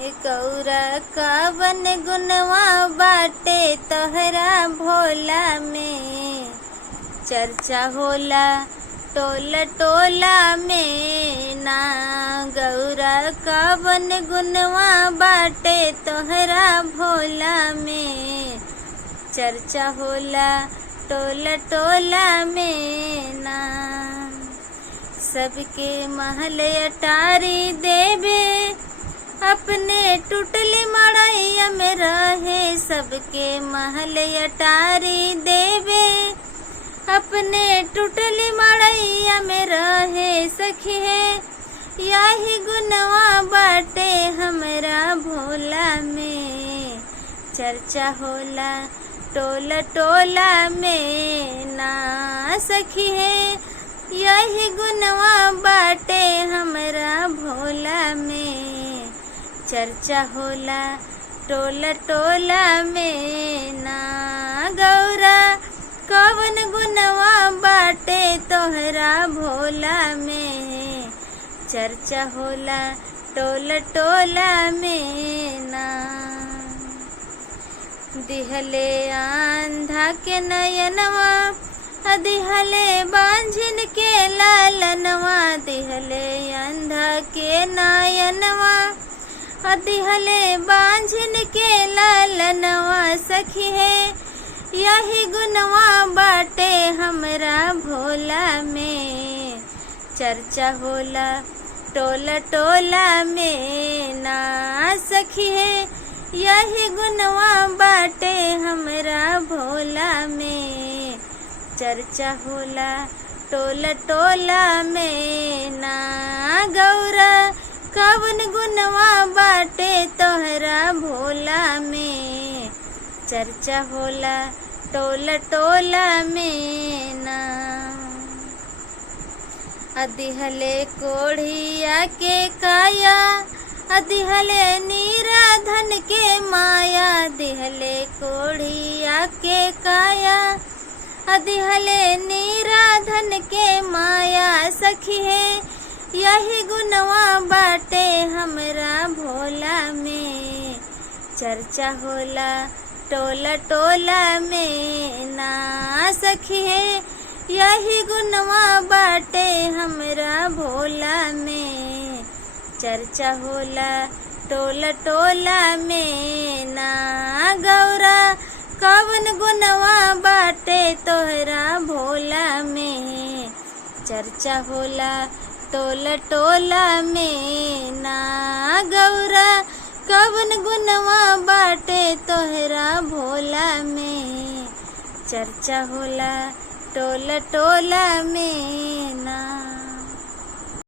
गौरा कवन गुनवा बाटे तोहरा भोला में। चर्चा होला टोला टोला में ना। गौरा कवन गुनवा बाटे तोहरा भोला में। चर्चा होला टोला टोला में ना। सबके महल अटारी देवे अपने टूटली मड़ैया में रहे। सबके महल अटारी देवे अपने टूटली मड़ैया में रहे। सखी है यही गुनवा बाटे हमरा भोला में। चर्चा होला टोला टोला में ना। सखी है यही गुनवा बाटे हमरा भोला में। चर्चा होला टोला टोला में ना। गौरा कवन गुनवा बाटे तोहरा भोला में। चर्चा होला टोला टोला में ना। दिहले आंधा के नयनवा दिहले बांझिन के लालनवा। दिहले अंधा के नयनवा दिहले बांझिन के लालनवा। सखी है यही गुनवा बाटे हमरा भोला में। चर्चा होला टोला टोला में ना। सखी है यही गुनवा बाटे हमरा भोला में। चर्चा होला टोला टोला में ना। गौरा कवन गुनवा बाटे तोहरा भोला में। चर्चा होला टोला टोला में ना। दिहले कोढ़िया के काया दिहले नीराधन के माया। दिहले कोढ़िया के काया दिहले नीराधन के माया। सखी है यही गुनवा बाटे हमरा भोला में। चर्चा होला टोला टोला में ना। सखी है यही गुनवा बाटे हमरा भोला में। चर्चा होला टोला टोला में ना। गौरा कवन गुनवा बाटे तोहरा भोला में। चर्चा होला टोला टोला में ना। गौरा कवन गुनवा बाटे तोहरा भोला में। चर्चा होला टोला टोला में ना।